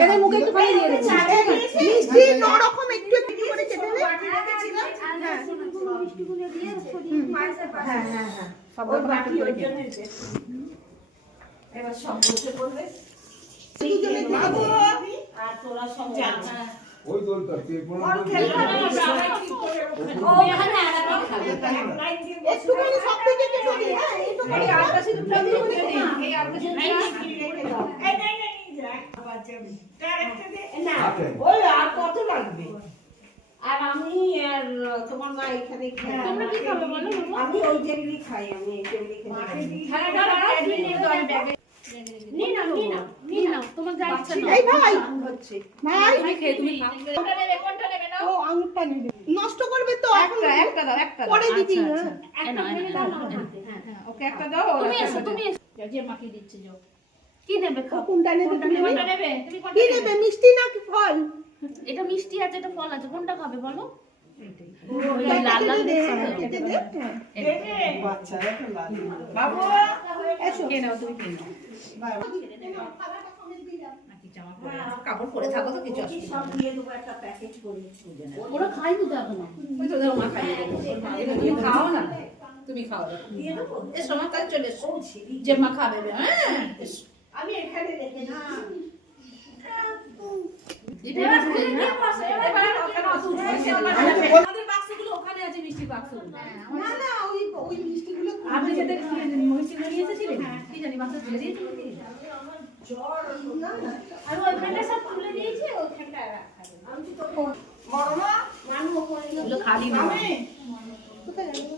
এদের মুখে একটু পানি দিয়ে দিচ্ছি। মিষ্টি নো রকম একটু একটু করে কেটে নে। মিষ্টিগুলো দিয়ে হ্যাঁ হ্যাঁ হ্যাঁ সব বাকি ওই জন্য এবার সব বসে পড়বে। দুজনে খাবো আর তোরা সব জানা ওই দলটা তেরপন ওখানে আলাদা খাবে। একটুখানি সব থেকে একটু সরিয়ে হ্যাঁ একটুখানি আর কাছে দুটো দিয়ে এই আর কাছে রেখে দাও। এই নাই নাই যা আবার যাবে কারেক্ট দে না ওই আর কত লাগবে। আর আমি আর তোমার মা এখানে খাই। তোমরা কি খাবে বলো? আমি ওই জেলি খাই, আমি এই জেলি খাই। হ্যাঁ দাঁড়া ক্যাডবেরি তো আমি ব্যাগে নি না তোমার যা ইচ্ছা নাও। এই ভাই হচ্ছে ভাই তুমি খেয়ে তুমি খাও। কোনটা নেবে না? ও আঙুরটা নেবে। নষ্ট করবে তো একটা দাও পরে দিবি। একটা ফেলে দাও না। হ্যাঁ ওকে একটা দাও। তুমি এসো যে মাকে দিচ্ছে যাও। কি নেবে খাও? কোনটা নেবে? কোনটা নেবে? তুমি কোনটা নেবে? মিষ্টি না কি ফল? এটা মিষ্টি আছে এটা ফল আছে, কোনটা খাবে বলো? ওই লাল লাল দেখছো কেটে দে। বাচ্চারা তো লাল বাবু এসো কে নাও তুমি কে নাও নাকি জামা পরে কাপড় পরে থাকো তো কিছু অসুবিধা সব দিয়ে দেবো একটা প্যাকেজ করে সুজে না ওরা খাই তো দেখো না ওই তো দেখো মা খাই তুমি খাও না তুমি খাও দিয়ে দেবো এই সময় কাজ চলে এসো যে মা খাবে হ্যাঁ আমি এখানে দেখে না আমাদের বাক্সগুলো ওখানে আছে মিষ্টির বাক্সগুলো না না ওই মিষ্টিগুলো আপনি যেটা মিষ্টি নিয়ে এসেছিলেন কি জানি বাক্স তুলে দিয়েছি আমার জ্বর না আর ওখানে সব তুলে দিয়েছি ওখানটা রাখা আমি তো বড় মা মানু ওখানে খালি না কোথায় গেল